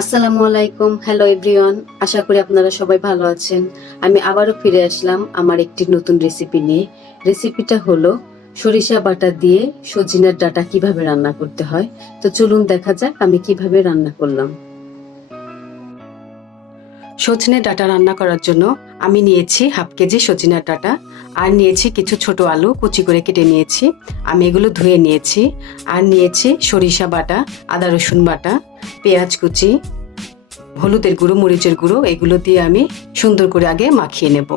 আসসালামু আলাইকুম। Hello everyone, আশা করি আপনারা সবাই ভালো আছেন। আমি আবারও ফিরে আসলাম আমার একটি নতুন রেসিপি নিয়ে। রেসিপিটা হলো সরিষা বাটা দিয়ে সজনের ডাঁটা কিভাবে রান্না করতে হয়। তো চলুন দেখা যাক আমি কিভাবে রান্না করলাম। সজনে ডাঁটা রান্না করার জন্য আমি নিয়েছি হাফ কেজি সজনের ডাঁটা, আর নিয়েছি কিছু ছোট আলু কুচি করে কেটে নিয়েছি। আমি এগুলো ধুয়ে নিয়েছি। আর নিয়েছি সরিষা বাটা, আদা রসুন বাটা, পেঁয়াজ কুচি, হলুদের গুঁড়ো, মরিচের গুঁড়ো, এগুলো দিয়ে আমি সুন্দর করে আগে মাখিয়ে নেব।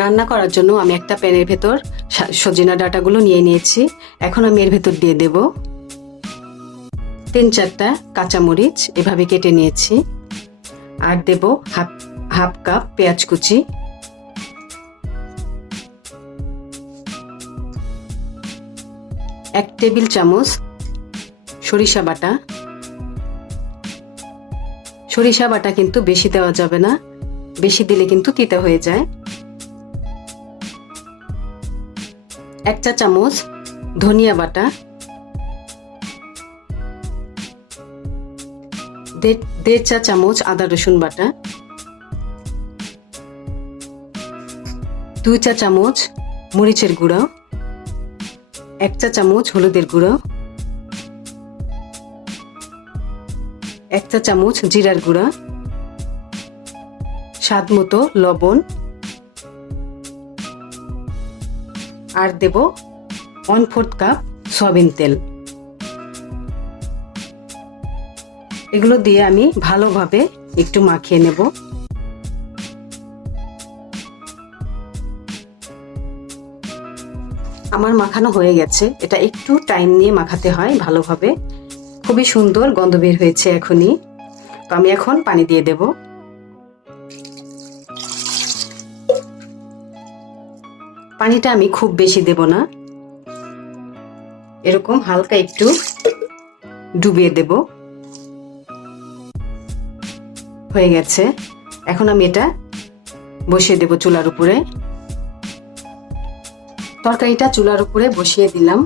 রান্না করার জন্য আমি একটা প্যানের ভেতর সজনা ডাঁটাগুলো নিয়ে নিয়েছি। এখন আমি এর ভেতর দিয়ে দেব 3-4টা কাঁচামরিচ এভাবে কেটে নিয়েছি। আর দেব হাফ কাপ পেঁয়াজ কুচি, 1 টেবিল চামচ সরিষা বাটা। সরিষা বাটা কিন্তু বেশি দেওয়া যাবে না, বেশি দিলে কিন্তু তিতা হয়ে যায়। 1 চা চামচ ধনিয়া বাটা, 1.5 চা চামচ আদা রসুন বাটা, 2 চা চামচ মরিচের গুঁড়ো, 1 চা চামচ হলুদের গুঁড়ো, 1 চা চামচ জিরার গুঁড়া, স্বাদ মতো লবণ, আর দেব 1/4 কাপ সয়াবিন তেল। এগুলো দিয়ে আমি ভালোভাবে একটু মাখিয়ে নেব। আমার মাখানো হয়ে গেছে। এটা একটু টাইম নিয়ে মাখাতে হয় ভালোভাবে। খুবই সুন্দর গন্ধ বের হয়েছে এখনই। তো আমি এখন পানি দিয়ে দেব। পানিটা আমি খুব বেশি দেব না, এরকম হালকা একটু ডুবিয়ে দেব। হয়ে গেছে। এখন আমি এটা বসিয়ে দেব চুলার উপরে। তরকারিটা চুলার উপরে বসিয়ে দিলাম।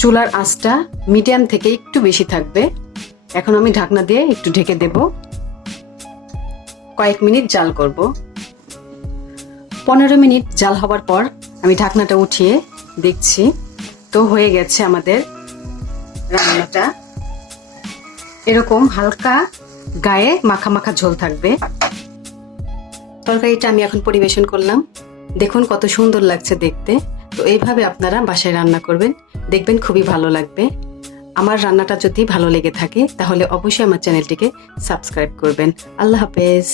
চুলার আঁচটা মিডিয়াম থেকে একটু বেশি থাকবে। এখন আমি ঢাকনা দিয়ে একটু ঢেকে দেব। কয়েক মিনিট জাল করব। 15 মিনিট জাল হবার পর আমি ঢাকনাটা উঠিয়ে দেখছি। তো হয়ে গেছে আমাদের রান্নাটা। এরকম হালকা গায়ে মাখা মাখা ঝোল থাকবে। তরকারিটা আমি এখন পরিবেশন করলাম। দেখুন কত সুন্দর লাগছে দেখতে। তো এইভাবে আপনারা বাসায় রান্না করবেন, দেখবেন খুবই ভালো লাগবে। আমার রান্নাটা যদি ভালো লেগে থাকে তাহলে অবশ্যই আমার চ্যানেলটিকে সাবস্ক্রাইব করবেন। আল্লাহ হাফেজ।